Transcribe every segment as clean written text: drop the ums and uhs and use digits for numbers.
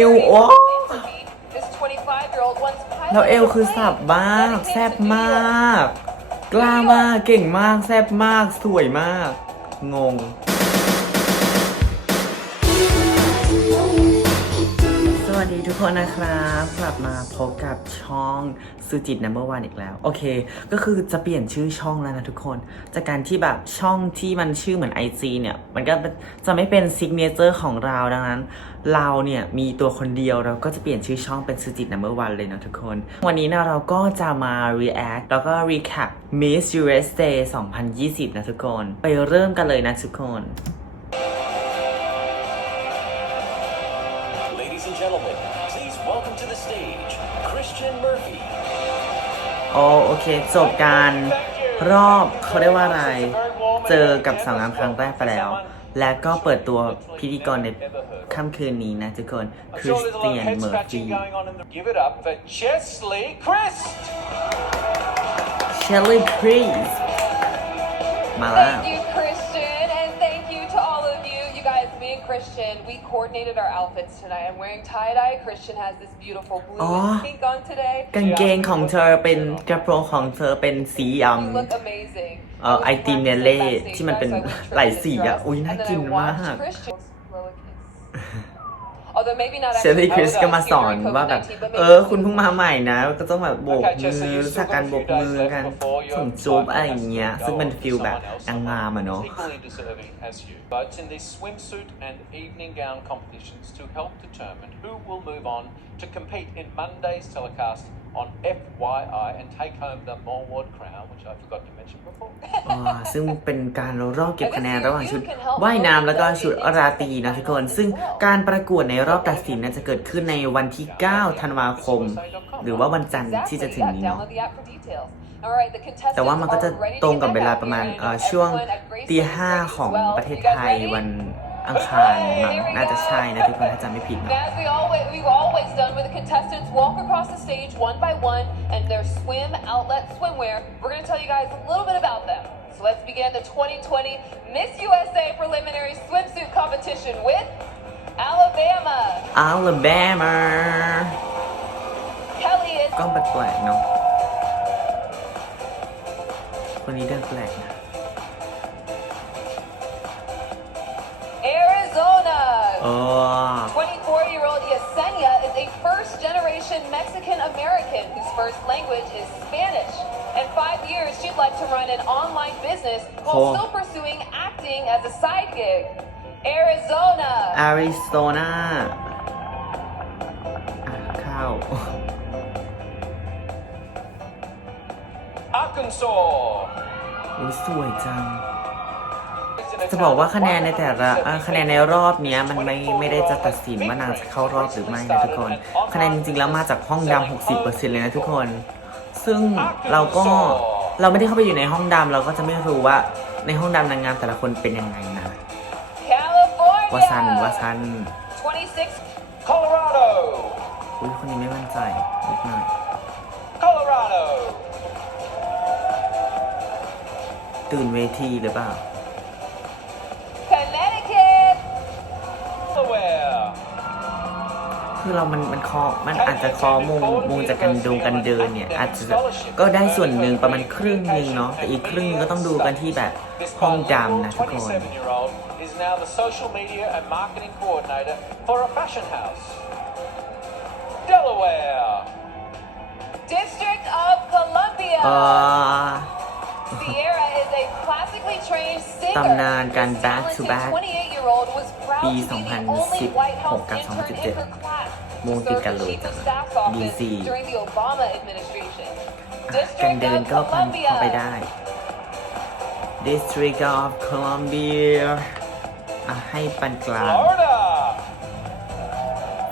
เอวโอ้แล้วเอวคือสับมากแซ่บมากกล้ามากเก่งมากแซ่บมากสวยมากงงสวัสดีทุกคนนะครับกลับมาพบกับช่องซูจิต No.1 อีกแล้วโอเคก็คือจะเปลี่ยนชื่อช่องแล้วนะทุกคนจากการที่แบบช่องที่มันชื่อเหมือน IG เนี่ยมันก็จะไม่เป็นซิกเนเจอร์ของเราดังนั้นเราเนี่ยมีตัวคนเดียวเราก็จะเปลี่ยนชื่อช่องเป็นซูจิต No.1 เลยนะทุกคนวันนี้นะเราก็จะมา react แล้วก็ recap Miss USA 2020 นะทุกคนไปเริ่มกันเลยนะทุกคน Ladies and gentlemen, please welcome to the stage, Christian Murphy. โอเคจบการรอบเขาเรียกว่าอะไรเจอกับสาวงามครั้งแรกไปแล้วและก็เปิดตัวพิธีกรในค่ำคืนนี้นะทุกคนคริสเตียนเมอร์ฟี่ Give it up for Chesley Christ. Shelly Priest มาแล้ว Thank you, Christian, and thank you to all of you. You guys, me and Christian, we coordinated our outfits tonight. I'm wearing tie-dye. Christian has this beautiful blue and pink on today. กางเกงของเธอเป็นกระโปรงของเธอเป็นสี You look amazing. ไอติมเนเล่ที่มันเป็นหลายสีอ่ะอุ้ยน่ากินมาก เชลลี่คริสก็มาสอนว่าแบบคุณเพิ่งมาใหม่นะก็ต้องแบบโบกมือรู้จักการโบกมือกันส่งจูบอะไรอย่างเงี้ยซึ่งเป็นฟิลแบบนางงามอะเนาะ Votes in these swimsuit and evening gown competitions to help determine who will move on to compete in Monday's telecast on FYI and take home the Morward crown, which I forgot to mention before. ซึ่งเป็นการรอบเก็บคะแนนระหว่างชุดว่ายน้ำแล้วก็ชุดราตรีนะทุกคนซึ่งการประกวดในรอบตัดสินจะเกิดขึ้นในวันที่ 9 ธันวาคมหรือว่าวันจันทร์ที่จะถึงนี้เนาะแต่ว่ามันก็จะตรงกับเวลาประมาณช่วงตี 5ของประเทศไทยวันอังคารมั้งน่าจะใช่นะทุกคนถ้าจำไม่ผิดนะ As we've always done, where the contestants walk across the stage one by one and their swim outlet swimwear. We're going to tell you guys a little bit about them. So let's begin the 2020 Miss USA Preliminary Swimsuit Competition with Alabama. Alabama Kelly is ก็แปลกๆเนาะคนนี้เดินแปลกนะ Arizona. 24-year-old old Yesenia is a first-generation Mexican-American whose first language is Spanish. In 5 years, she'd like to run an online business while still pursuing acting as a side gig. Arizona. ข้าว Arkansas. อุ้ยสวยจังจะบอกว่าคะแนนในแต่ละคะแนนในรอบเนี้ยมันไม่ได้จะตัดสินว่านางจะเข้ารอบหรือไม่นะทุกคนคะแนนจริงๆแล้วมาจากห้องดำ 60% เลยนะทุกคนซึ่งเราไม่ได้เข้าไปอยู่ในห้องดำเราก็จะไม่รู้ว่าในห้องดำนางงามแต่ละคนเป็นยังไงนะวาซันColorado. อุ้ยคนนี้ไม่มั่นใจนิดหน่อย Colorado. ตื่นเวทีหรือเปล่า Connecticut. Delaware. คือเรามันอาจจะคอมงจากกันเดินเนี่ยอาจจะก็ได้ส่วนหนึ่งประมาณครึ่งนึงเนาะแต่อีกครึ่งนึงก็ต้องดูกันที่แบบห้องดำนะทุกคน 27-year-old is now the social media and marketing coordinator for a fashion house. Delaware. District of Columbia. Sierra is a classically trained singer. ตำนานการ back to back 28-year-old was proud ปี to be the only White 2016 House กับ intern in her class. วงติดกันเลยจ้ะ DC during the Obama administration. กัน District เดิน of ก็เข้าไป Columbia. ได้ District of Columbia ให้ปานกลาง Florida.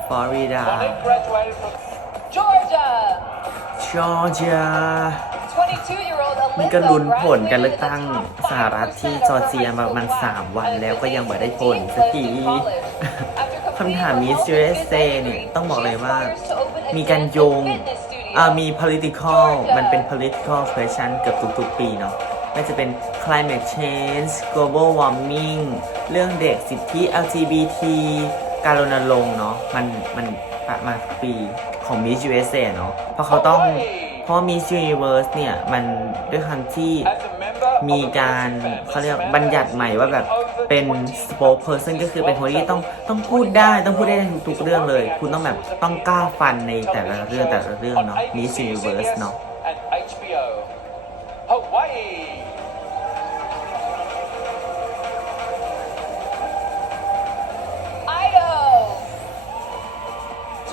Florida Monique graduated from Georgia. Georgia 22-year-old นี่ก็ Alyssa ลุ้นผลการเลือก graduated ตั้ง in the top สหรัฐที่ 5% จอร์ of เจีย her มาประมาณ high school 3 วัน class แล้วก็ยังไม่ได้ผล and สัก is ที in college. After คำถาม completing Miss a health and USA fitness เนี่ย degree, ต้องบอกเลย she ว่า aspires to open a มีการ dance โย and ง fitness studio. มี political มันเป็น political question เกือบทุกๆปีเนาะไม่จะเป็น climate change global warming เรื่องเด็กสิทธิ LGBT การรณรงค์เนาะมันประมาณปีของ Miss USA เนาะเพราะเขาต้องเพราะ Miss Universe เนี่ยมันด้วยความที่มีการเขาเรียกบัญญัติใหม่ว่าแบบเป็น spokesperson ก็คือเป็นคนที่ต้องพูดได้ในทุกๆเรื่องเลย คุณต้องแบบต้องกล้าฟันในแต่ละเรื่องเนาะ Miss Universe เนาะ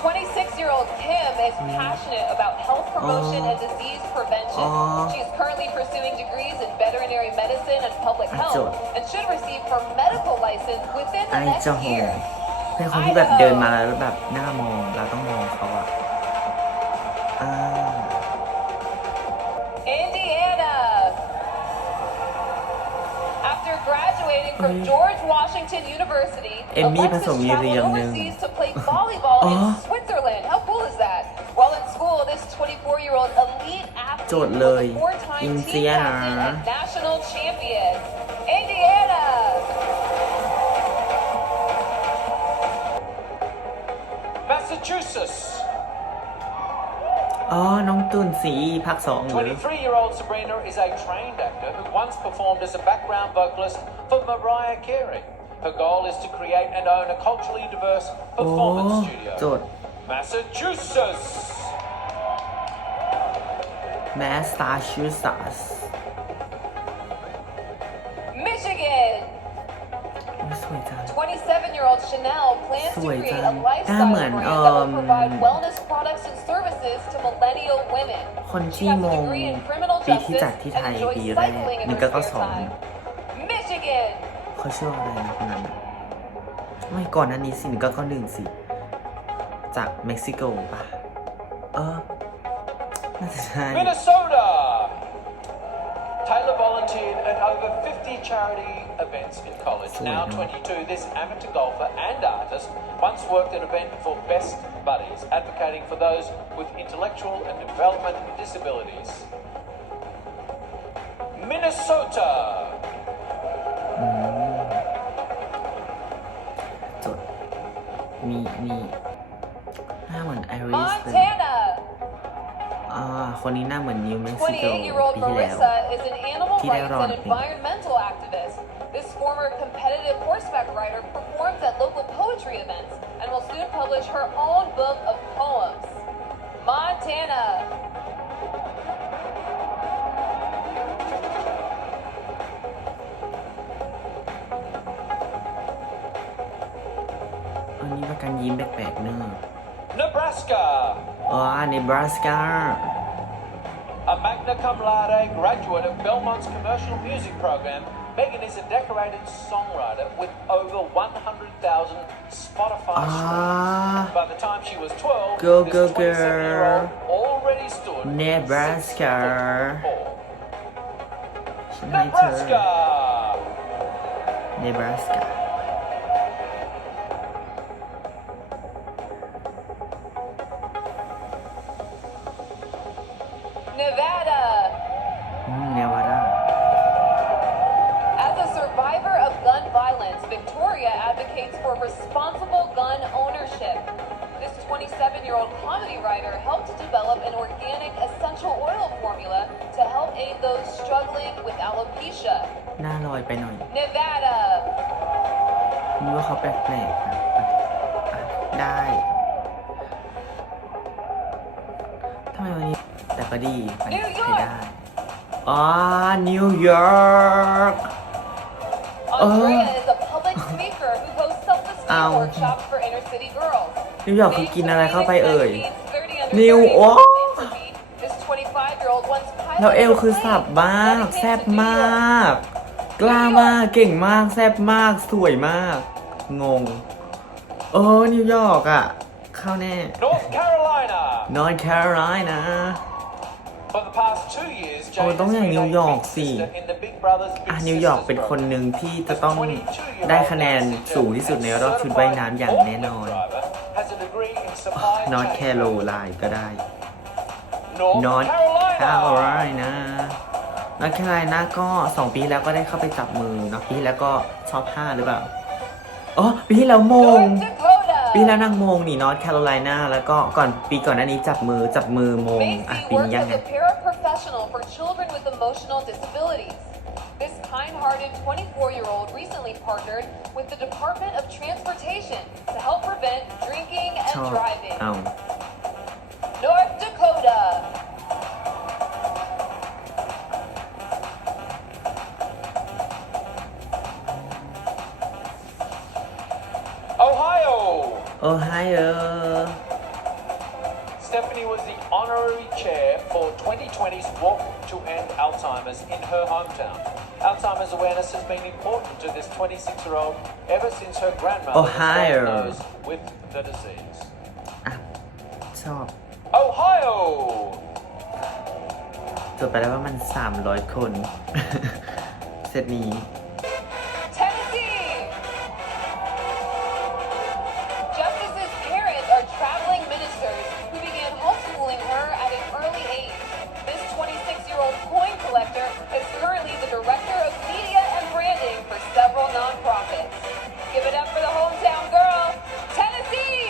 26-year-old Kim is passionate about health promotion and disease prevention. She is currently pursuing degrees in veterinary medicine and public health and should receive her medical license within the next year. เป็นคนที่แบบเดินมาแล้วแบบหน้ามองเราต้องมองเขาอะIndiana. After graduating from George Washington University, Alexis traveled overseas to play volleyball in Switzerland. How cool is that? While in school, this 24-year-old elite athlete was a four-time team captain and national champion. Indiana. Massachusetts. น้องตุ่นสีภาค 2 หรือ 23-year-old Sabrina is a trained actor who once performed as a background vocalist for Mariah Carey. Her goal is to create and own a culturally diverse performance studio. โจทย์ Massachusetts. Michigan. สวยจัง 27-year-old Chanel plans to create a lifestyle brand that will provide wellness products and services to millennial women. คน She ที่ has ม a ง degree in criminal ปีที่ justice จัดที่ไท and ย enjoys ปีแรก cycling in นี่ her ก็ spare สอน time. Michigan. เขาชื่ออะไรนะคนนั้นไม่ก่อนหน้านี้สิก็หนึ่งสิจากเม็กซิโกป่ะน่าจะใช่ Minnesota. Taylor volunteered at over 50 charity events in college. Now 22, this amateur golfer and artist once worked an event for Best Buddies, advocating for those with intellectual and development disabilities. Minnesota. จดมีหน้าเหมือนไอริสเลย Montana. คนนี้หน้าเหมือนนิวเม็กซิโก 28-year-old ปีที่แล้ว Marissa is an animalที่ได้ rights รอ and ดปี environmental activist. This former competitive horseback rider performs at local poetry events and will soon publish her own book of poems. Montana. อันนี้ว่าการยิ้มแปลกๆเนอะ Nebraska. เนบราสกา A magna cum laude graduate of Belmont's commercial music program, Megan is a decorated songwriter with over 100,000 Spotify streams. By the time she was 12, Go, this go, 27-year-old already stood Nebraska. ฉันให้เธอ Nebraska. เนบราสกา Nevada. เนวาดา As a survivor of gun violence, Victoria advocates for responsible gun ownership. This 27-year-old comedy writer helped to develop an organic essential oil formula to help aid those struggling with alopecia. หน้าลอยไปหน่อย Nevada. นี่ว่าเขาแปลกๆครับได้ทำไมวันนี้แต่ก็ดีมันใช้ได้นิวยอร์ก Andrea is a public speaker who hosts self-esteem workshops for inner-city girls. นิวยอร์กคือกินอะไรเข้าไปเอ่ย This 25-year-old once แล้วเอลคือสับมากแซ่บมาก กล้ามากเก่งมากแซ่บมากสวยมากงงนิวยอร์กเข้าแน่ North Carolina. North Carolina For the past 2 years, Jane ต้อง has อย่าง been นิวยอร์ก a สิ big sister in the Big Brothers Big นิวยอร์ก Sisters เป็นคน program. หนึ่งที่จะต้องได้คะแนนสูงที่สุดในรอบชุดว่ายน้ำอย่างแน่นอน Has a degree in supply North chain. Carolina ก็ได้ North Carolina. North Carolina ก็ 2 ปีแล้วก็ได้เข้าไปจับมือเนาะปีที่แล้วก็ท็อป 5 หรือเปล่าปีที่แล้วมง North Dakota. ปีแล้วนางมงนี่นอร์ทแคโรไลนาแล้วก็ปีก่อนหน้านี้จับมือมงอ่ะ Macy ปีนี้ works ยัง as ไง a paraprofessional for children with emotional disabilities. This kind-hearted 24-year-old recently partnered with the Department of Transportation to help prevent drinking ช and อบ driving. เอา North Dakota. Ohio! โอไฮโอ Stephanie was the honorary chair for 2020's Walk to End Alzheimer's in her hometown. Alzheimer's awareness has been important to this 26-year-old ever since her grandmother was Ohio. diagnosed with the disease. อ่ะชอบ Ohio! จดไปแล้วว่ามัน 300 คน เซตนี้ Tennessee. Justice's parents are traveling ministers who began homeschooling her at an early age. This 26-year-old coin collector is currently the director of media and branding for several nonprofits. Give it up for the hometown girl, Tennessee!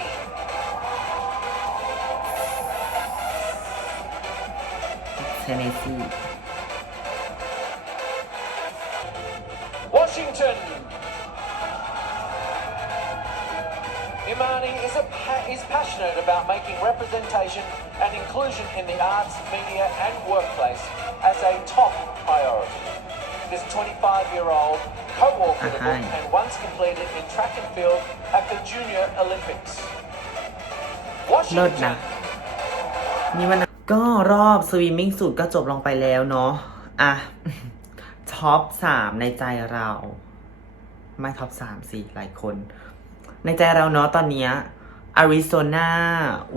Tennessee Washington! Imani is passionate about making representation and inclusion in the arts, media and workplace as a top priority. This 25-year-old co-authored the book and once completed in track and field at the Junior Olympics. เลิศนะ Washington! นี่มันก็รอบสวิมมิ่งสูตรก็จบลงไปแล้วเนาะอ่ะ ท็อป 3 ในใจเรา ไม่ท็อป 3 สิหลายคน ในใจเราเนาะตอนเนี้ยอาริโซนา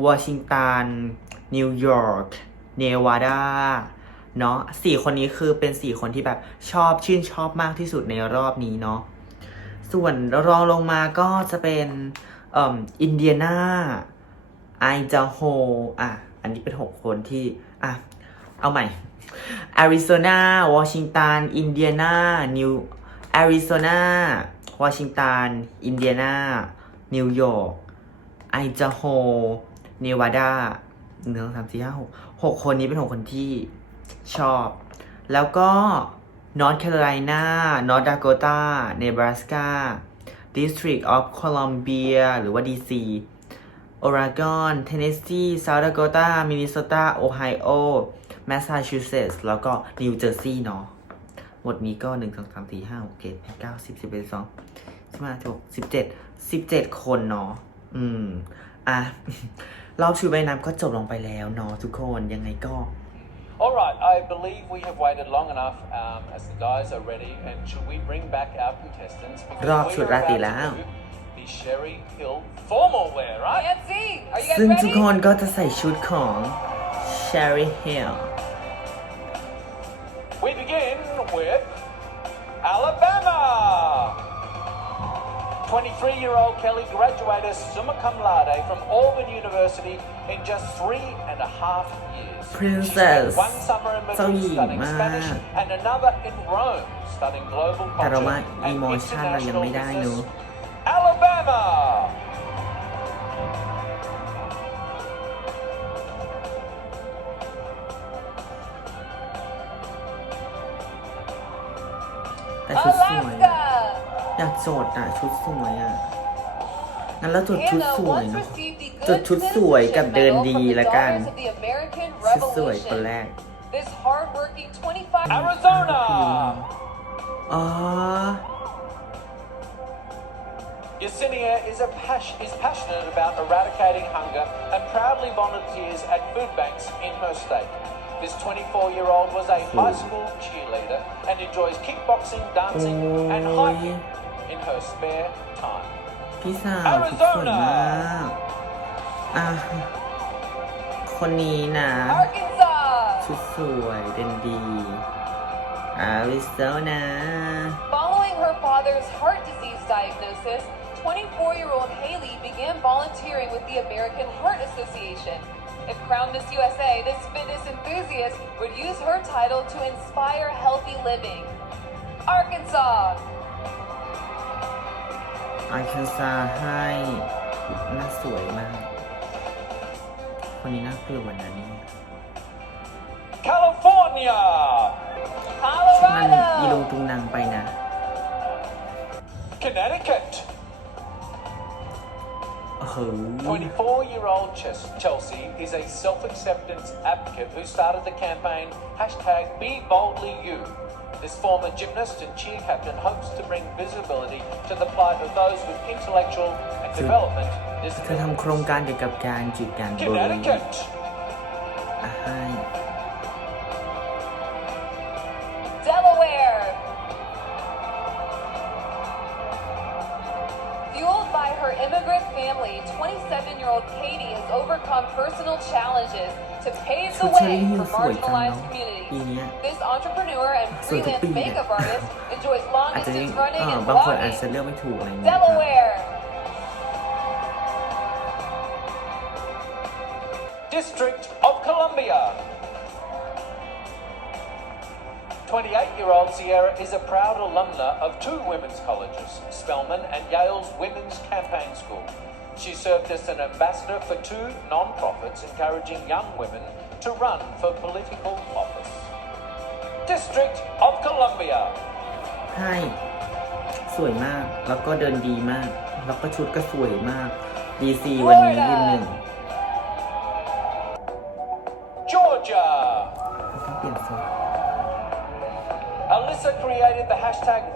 วอชิงตัน นิวยอร์ก เนวาดา เนาะ4 คนนี้คือเป็น 4 คนที่แบบชื่นชอบมากที่สุดในรอบนี้เนาะ ส่วนรองลงมาก็จะเป็นอินเดียนาไอดาโฮอ่ะ อันนี้เป็น 6 คนที่อ่ะ เอาใหม่อาริโซนาวอชิงตัน อินเดียนาอาริโซนาวอชิงตัน อินเดียนา นิวยอร์ก ไอดาโฮ เนวาดา1 2 3 4 5 6 คนนี้เป็น 6 คนที่ชอบ แล้วก็นอร์ทแคโรไลนา นอร์ทดาโกตา เนบราสกา District of Columbia หรือว่า DC โอเรกอนเทนเนสซีเซาท์ดาโกตา มินนิโซตา โอไฮโอ แมสซาชูเซตส์ แล้วก็นิวเจอร์ซีย์เนาะ หมดนี้ก็ 1 2 3 4 5 6 7 8 9 10 11 12 15 17 คนเนาะอ่ะ รอบชุดว่ายน้ำก็จบลงไปแล้วเนาะทุกคนยังไงก็ All right, I believe we have waited long enough as the guys are ready, and should we bring back our contestants? รอบชุดราตรีแล้ว The Sherry Hill formal wear, right? Nancy, are you guys ซึ่งทุก ready? คนก็จะใส่ชุดของ Sherry Hill We begin with Alabama. 23-year-old Kelly graduated summa cum laude from Auburn University in just 3.5 years. Princess She spent one summer in Madrid studying Spanish and another in Rome studying global แต่เรา culture ว่า and อีโมชันเรายัง international ไม่ได้เนอะ business. Alabama. แต่ชุดสวยอะ Alaska. อยากโจทย์อ่ะ ชุดสวยอ่ะ งั้นแล้วจดชุด Hannah สวย once เนาะ received the จด Good ชุดสวยกับ Citizenship เดิน Medal ดี from the ละกัน Daughters of the American ชุดสวยคน Revolution. แรก This hardworking 25 Arizona. อ๋อ Yesenia is passionate about eradicating hunger and proudly volunteers at food banks in her state. This 24-year-old was a high school cheerleader and enjoys kickboxing, dancing, and hiking in her spare time. พี่สาวชุดสวยมากอ่ะ คนนี้นะ Arkansas. ชุดสวยเด่นดีอาริโซนา Following her father's heart disease diagnosis, 24-year-old Haley began volunteering with the American Heart Association. If crowned Miss USA, this fitness enthusiast would use her title to inspire healthy living. Arkansas. อาคันซาให้ หน้าสวยมากคนนี้น่ากลัวนะนี่ California นั่นอีลงตุงนางไปนะ Connecticut 24-year-old Chelsea is a self-acceptance advocate who started the campaign #BeBoldlyYou. This former gymnast and cheer captain hopes to bring visibility to the plight of those with intellectual and development เธอทำโครงการเกี่ยวกับการจีบการบูลลี่ Connecticut ให้ Delaware. Fueled by her immigrant family, 27-year-old Katie has overcome personal challenges to pave the way for marginalized communities. This entrepreneur and freelance makeup artist enjoys long อาจจะ distance running and บางคนอาจจะ blogging. เลือกไม่ถูกอะไรอย่างเงี้ย Delaware. District of Columbia 28-year-old Sierra is a proud alumna of two women's colleges, Spelman and Yale's Women's Campaign School. She served as an ambassador for two non-profits encouraging young women to run for political office. District of Columbia ให้สวยมากแล้วก็เดินดีมากแล้วก็ชุดก็สวยมาก DC วันนี้ยืนหนึ่ง Georgia ต้องเปลี่ยนทรง Alyssa created the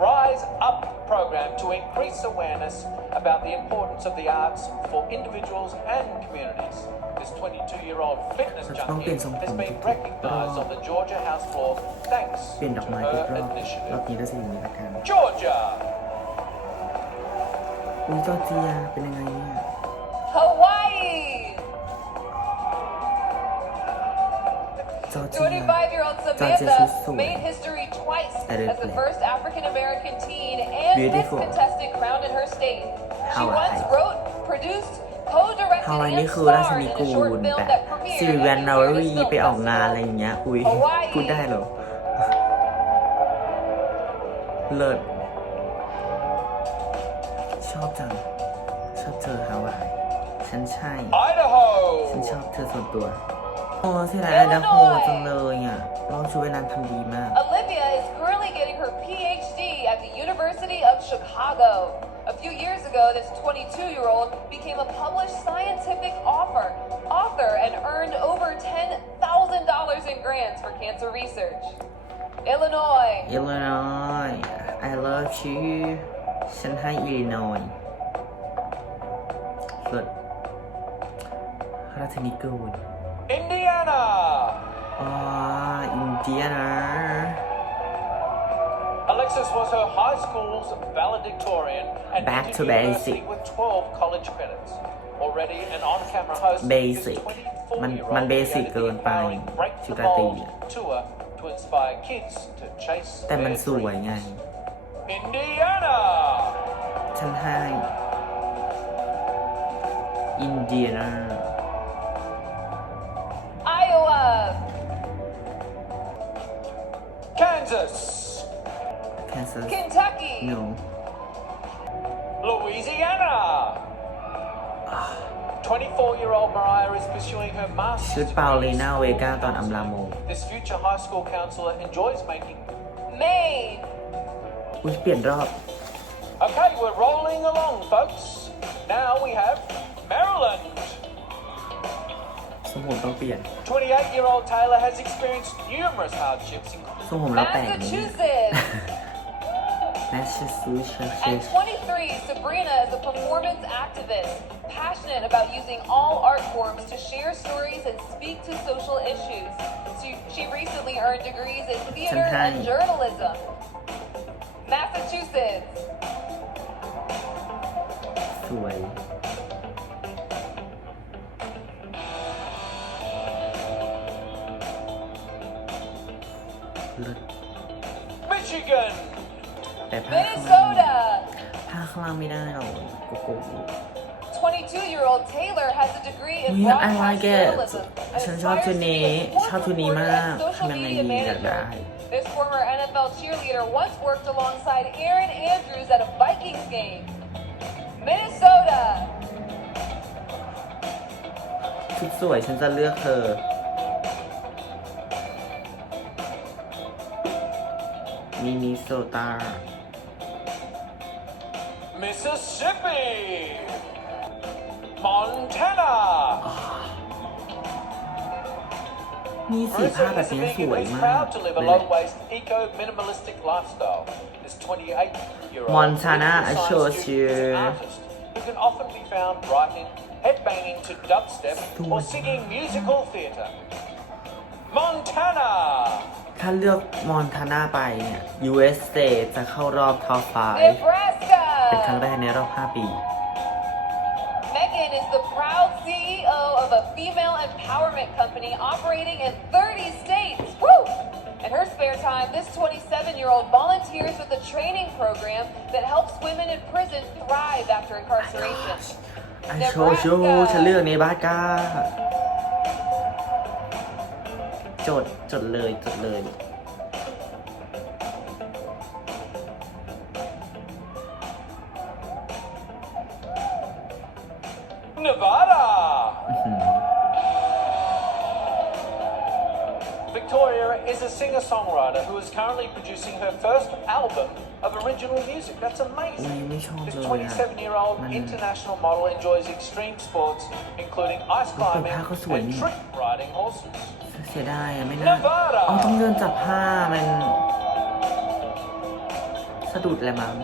#RiseUp program to increase awareness about the importance of the arts for individuals and communities. This 22-year-old fitness junkie has been recognized on the Georgia House floor thanks เปลี่ยนด to อกไม้ her ทุกรอบ initiative. รอบนี้ได้สีนี้ละกัน Georgia อุ้ยจอร์เจียเป็นยังไงเนี่ย Hawaii. จอร์เจีย 25-year-old Samantha made history twice as the first African-American teen and Miss contestant crowned in her state. She once wrote, produced, co-directed, ฮาวาย and นี่คือราช starred นิ in กู a short ล film แบบ that ซิ premiered ริแวน at นา the รี Year's Film ไปออกงานอะไร Festival. อย่างเงี้ยอุ้ย Hawaii พูดได้เหรอ เลิศชอบจัง ชอบเธอฮาวายฉันใช่ Idaho ฉันชอบเธอส่วนตัวโอ้ที่ไหนไอดาโฮจังเลยอ่ะลองช่วยนางทำดีมาก Olivia is currently getting her PhD at the University of Chicago. A few years ago, this 22-year-old became a published scientific author and earned over $10,000 in grants for cancer research. Illinois. Illinois I love you ฉันให้ Illinois เลิศราชนิกูล Indiana อ๋ออินเดียนะ Alexis was her high school's valedictorian and Back entered to university basic. with 12 college credits. Already an on-camera host, Basic. this 24-year-old มัน basic created เกินไป the empowering Break ชุ the ดราตรี Mold tour to inspire kids to chase แต่มัน their สวย dreams. ไง Indiana ฉันให้อินเดียนา Iowa. Kansas Kansas Kentucky. no Louisiana 24-year-old Mariah is pursuing her ชุด master's เปาเล degree in น่า school เวกาตอนอัมลาโม counseling. This future high school counselor enjoys making. Maine. อุ้ยเปลี่ยนรอบ Okay, we're rolling along, folks. Now we have Maryland. ทรงผมต้องเปลี่ยน 28-year-old Taylor has experienced numerous hardships, ทรงผมเราแปลกนี้ Massachusetts. Massachusetts At 23, Sabrina is a performance activist, passionate about using all art forms to share stories and speak to social issues. She recently earned degrees in theater and journalism. Massachusetts. สวย เลิศ Michigan. แต่ผ้าข้างล่าง Minnesota. ผ้าข้างล่างไม่ได้หรอกโกโก้ 22-year-old Taylor has a degree in Yeah, I broadcast like it. journalism and ฉันชอบ aspires ชุด to be นี้ a ชอบชุดนี้ corporate มาก and social ทำยังไง media ดีอยากได้ manager. This former NFL cheerleader once worked alongside Aaron Andrews at a Vikings game. Minnesota. ชุดสวยฉันจะเลือกเธอมินนิโซตา Mississippi, Montana. มีสีผ้าแบบนี้สวย is มาก proud to live a เลย low-waste, eco-minimalistic lifestyle. This 28-year-old Montana, I science show student you. is an artist who can often be found writing, headbanging to dubstep, or singing musical theatre. Montana. ถ้าเลือกมอนทานาไปเนี่ย USA จะเข้ารอบท็อป Nebraska. 5 เป็นครั้งแรกในรอบ 5 ปี Megan is the proud CEO of a female empowerment company operating in 30 states. Woo! In her spare time, this 27-year-old volunteers with a training program that helps women in prison thrive after incarceration. ไอโชว์ฉันเลือกเนบราสกาจดเลย Nevada. Victoria is a singer-songwriter who is currently producing her first album of original music. That's อุ้ย amazing. ไม่ชอบ This เลยอะ 27-year-old มัน international model enjoys extreme sports, including ice climbing ผ้าเขาสวย and นี่ trick riding horses. เสียดายอะไม่น่า Nevada เอาต้องเดินจับผ้ามันสะดุดแหละมั้ง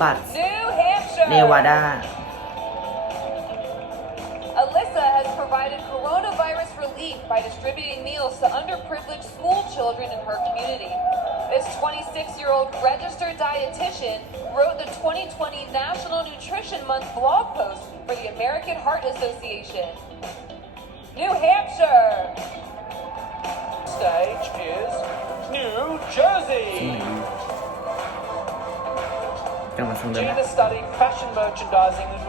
บัตร New Hampshire. เนวาดา Alyssa has provided coronavirus relief by distributing meals to underprivileged school children in her community. This 26-year-old registered dietitian wrote the 2020 National Nutrition Month blog post for the American Heart Association. New Hampshire. Stage is New Jersey. จังหวัดทรงเดิม Gina studied fashion merchandising and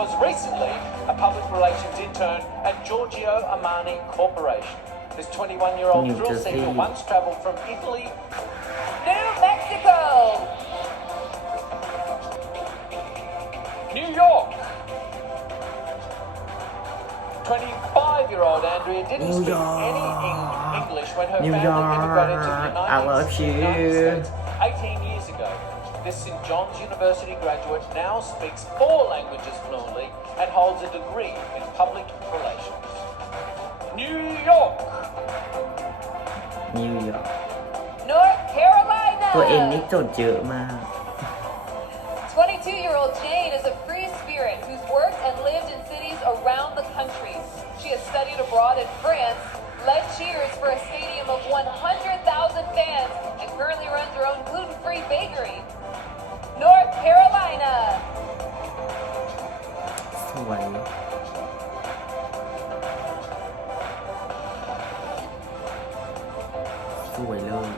was recently a public relations intern at Giorgio Armani Corporation. This 21-year-old New thrill Jersey. seeker once traveled from Italy. New Mexico. New York. 25-year-old Andrea didn't New speak York. any English when her New family immigrated to the York. I love you. United States 18 years ago. This St. John's University graduate now speaks 4 languages fluently and holds a degree in public relations. New York. นิวยอร์ก North Carolina. ตัวเองนี่จดเยอะมาก 22-year-old Jane is a free spirit who's worked and lived in cities around the country. She has studied abroad in France, led cheers for a stadium of 100,000 fans, and currently runs her own gluten-free bakery. North Carolina. สวย สวยเลย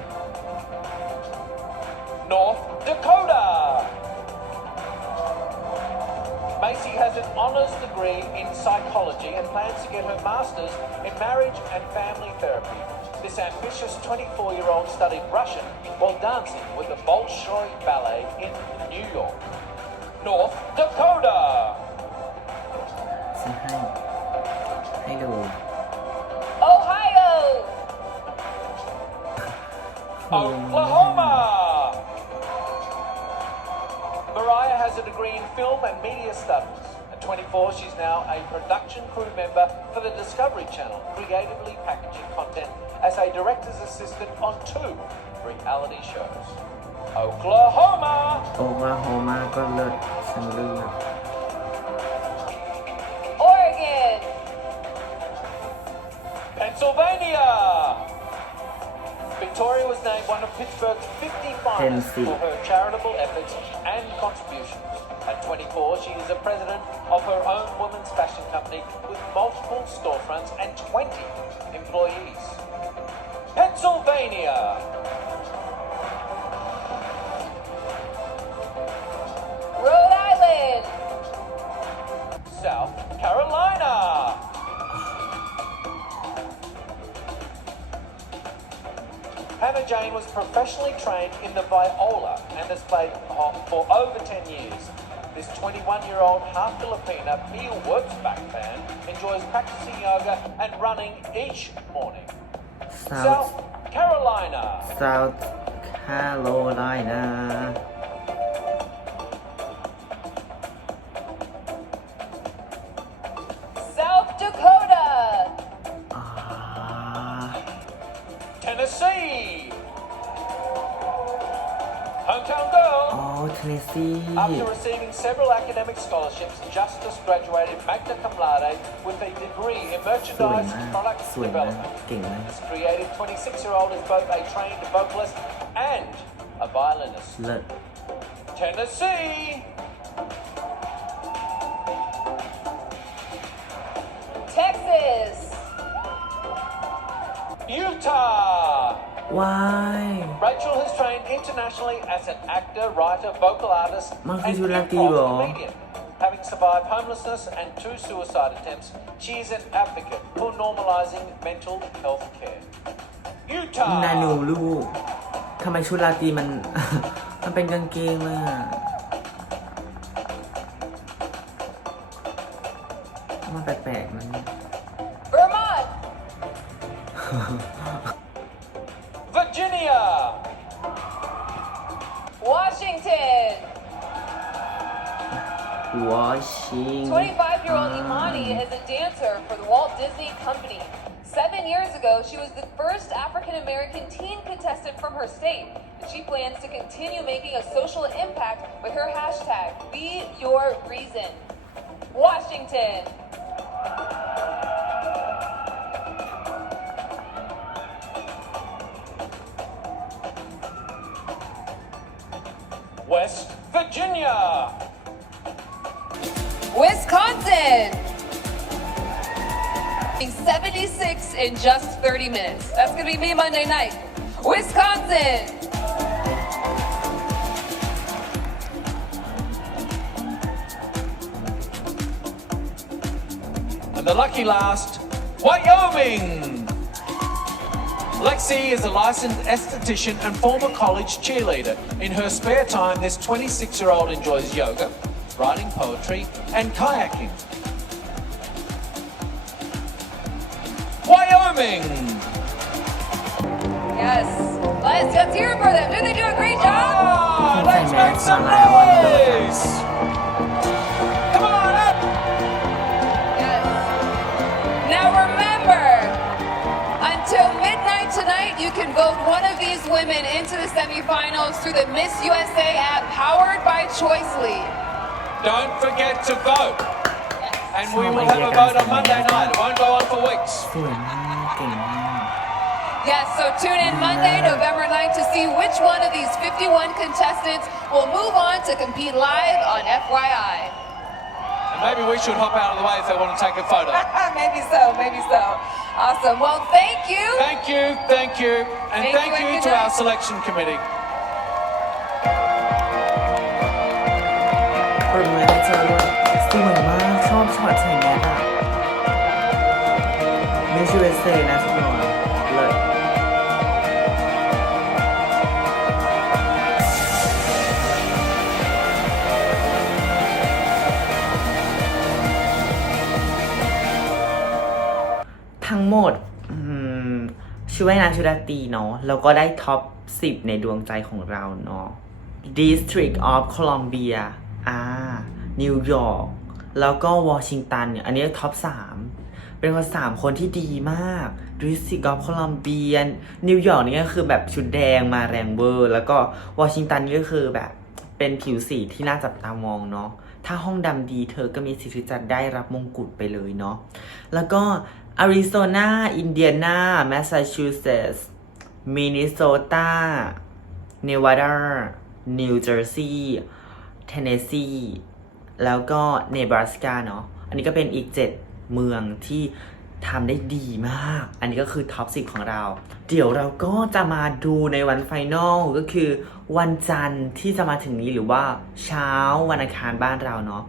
North Dakota. Macy has an honors degree in psychology and plans to get her master's in marriage and family therapy. This ambitious 24-year-old studied Russian while dancing with the Bolshoi Ballet in New York. North Dakota. ฉันให้ดู Ohio. Oklahoma. Mariah has a degree in film and media studies. At 24, she's now a production crew member for the Discovery Channel, creatively packaging content as a director's assistant on 2 reality shows. Oklahoma. โอคลาโฮมาก็เลิศฉันเลือก Oregon. Pennsylvania. Victoria was named one of Pittsburgh's 50 finest Tennessee. for her charitable efforts and contributions. At 24, she is the president of her own women's fashion company with multiple storefronts and 20 employees. Pennsylvania. Rhode Island. South Carolina. Hannah Jane was professionally trained in the viola and has played for over 10 years. This 21-year-old half Filipina heel works back fan, enjoys practicing yoga and running each morning. South Carolina. South Carolina South Dakota. Tennessee. Hometown girl. อ๋อ Tennessee After receiving several academic scholarships, Justice graduated magna cum laude with a degree in สวย merchandise มาก product สวยมาก development. เก่งมาก This creative 26-year-old is both a trained vocalist and a violinist. เลิศ Tennessee. Texas. Utah. Why Rachel has trained internationally as an actor, writer, vocal artist, มันคือ and ชุดราตรี hip-hop เหรอ comedian. Having survived homelessness and 2 suicide attempts, she is an advocate for normalizing mental health care. นาหนู Utah. ลูกทำไมชุดราตรีมัน มันเป็นกางเกงเลยอ่ะมันแปลกๆมัน Vermont. Virginia. Washington. Washington 25-year-old Imani is a dancer for the Walt Disney Company. 7 years ago, she was the first African-American teen contestant from her state. And she plans to continue making a social impact with her hashtag, Be Your Reason. Washington. West Virginia. Wisconsin. 76 in just 30 minutes. That's going to be me Monday night. Wisconsin. And the lucky last, Wyoming. Lexi is a licensed esthetician and former college cheerleader. In her spare time, this 26-year-old enjoys yoga, writing poetry, and kayaking. Wyoming! Yes. Let's hear it for them. Did they do a great job? Ah, let's make some noise! Come on up! Yes. Now remember, until midnight tonight, you can vote one of these women into the semifinals through the Miss USA app powered by Choicely. Don't forget to vote. And we will have a vote on Monday night. It won't go on for weeks. สวยมากเก่งมาก Yes, so tune in Monday, November 9th to see which one of these 51 contestants will move on to compete live on FYI. And maybe we should hop out of the way if they want to take a photo. Maybe so, maybe so. Awesome. Well, thank you. Thank you, thank you, and Thank thank you, you and to good our night. selection committee. ปรบมือให้เธอด้วยสวยมากชอบช็อตใส่แมสอะมิส USA นะทุกคนเลิศทั้งหมดชื่อว่ายน้ำชุดราตรีเนาะแล้วก็ได้ท็อป 10 ในดวงใจของเราเนาะ District of Columbia นิวยอร์กแล้วก็วอชิงตันเนี่ยอันนี้ท็อป 3 เป็นคน3 คนที่ดีมาก District of Columbia นิวยอร์กนี่ก็คือแบบชุดแดงมาแรงเวอร์แล้วก็วอชิงตันนี่ก็คือแบบเป็นผิวสีที่น่าจับตามองเนาะถ้าห้องดำดีเธอก็มีสิทธิ์ที่จะได้รับมงกุฎไปเลยเนาะแล้วก็อาริโซนาอินเดียนาแมสซาชูเซตส์มินนิโซตาเนวาดานิวเจอร์ซีย์เทนเนสซีแล้วก็เนบราสกาเนาะอันนี้ก็เป็นอีก7 เมืองที่ทำได้ดีมากอันนี้ก็คือท็อป 10 ของเรา เดี๋ยวเราก็จะมาดูในวันไฟนอลก็คือวันจันทร์ที่จะมาถึงนี้หรือว่าเช้าวันอังคารบ้านเราเนาะ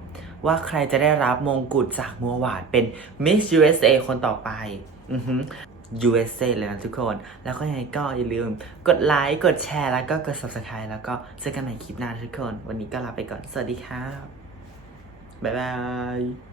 ว่าใครจะได้รับมงกุฎจากมัวหวาดเป็น Miss USA คนต่อไปUSA เลยนะทุกคน แล้วก็ยังไงก็อย่าลืมกดไลค์ กดแชร์ แล้วก็กด Subscribe แล้วก็เจอกันใหม่คลิปหน้าทุกคน วันนี้ก็ลาไปก่อน สวัสดีครับ บ๊ายบาย